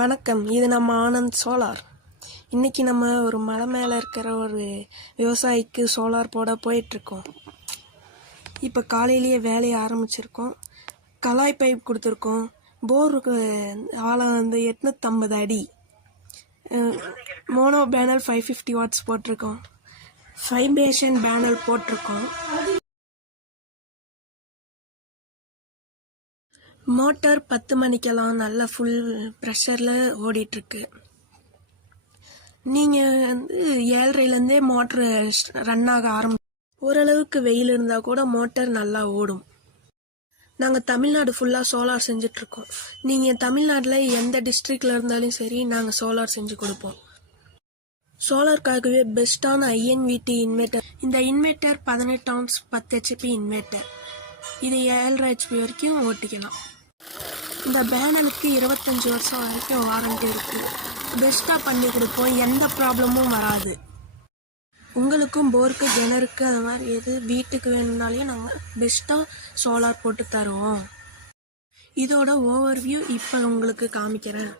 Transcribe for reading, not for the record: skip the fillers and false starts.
வணக்கம். இது நம்ம ஆனந்த் சோலார். இன்றைக்கி நம்ம ஒரு மலை மேலே இருக்கிற ஒரு விவசாயிக்கு சோலார் போட போயிட்டுருக்கோம். இப்போ காலையிலேயே வேலையை ஆரம்பிச்சிருக்கோம். கலாய் பைப் கொடுத்துருக்கோம். போருக்கு ஆழம் 850 அடி. மோனோ பேனல் 550 வாட்ஸ் போட்டிருக்கோம். ஃபைப்ரேஷன் பேனல் போட்டிருக்கோம். மோட்டார் 10 மணிக்கெல்லாம் நல்ல ஃபுல் ப்ரெஷரில் ஓடிட்டுருக்கு. நீங்கள் 7:30லேருந்தே மோட்ரு ரன் ஆக ஓரளவுக்கு வெயில் இருந்தால் கூட மோட்டார் நல்லா ஓடும். நாங்கள் தமிழ்நாடு ஃபுல்லாக சோலார் செஞ்சிட்ருக்கோம். நீங்கள் தமிழ்நாட்டில் எந்த டிஸ்ட்ரிக்டில் இருந்தாலும் சரி, நாங்கள் சோலார் செஞ்சு கொடுப்போம். சோலாருக்காகவே பெஸ்ட்டான INVT இன்வெர்ட்டர். இந்த இன்வெர்ட்டர் 18 ஆம்ஸ் 10 HP இன்வெர்ட்டர். இது 7.5 HP வரைக்கும் ஓட்டிக்கலாம். இந்த பேனலுக்கு 25 வருஷம் வரைக்கும் வாரண்டி இருக்குது. பெஸ்ட்டாக பண்ணி கொடுப்போம். எந்த ப்ராப்ளமும் வராது. உங்களுக்கும் போருக்கு, கிணறுக்கு, அது மாதிரி எது வீட்டுக்கு வேணும்னாலையும் நாங்கள் பெஸ்ட்டாக சோலார் போட்டு தருவோம். இதோட ஓவர்வியூ இப்போ உங்களுக்கு காமிக்கிறேன்.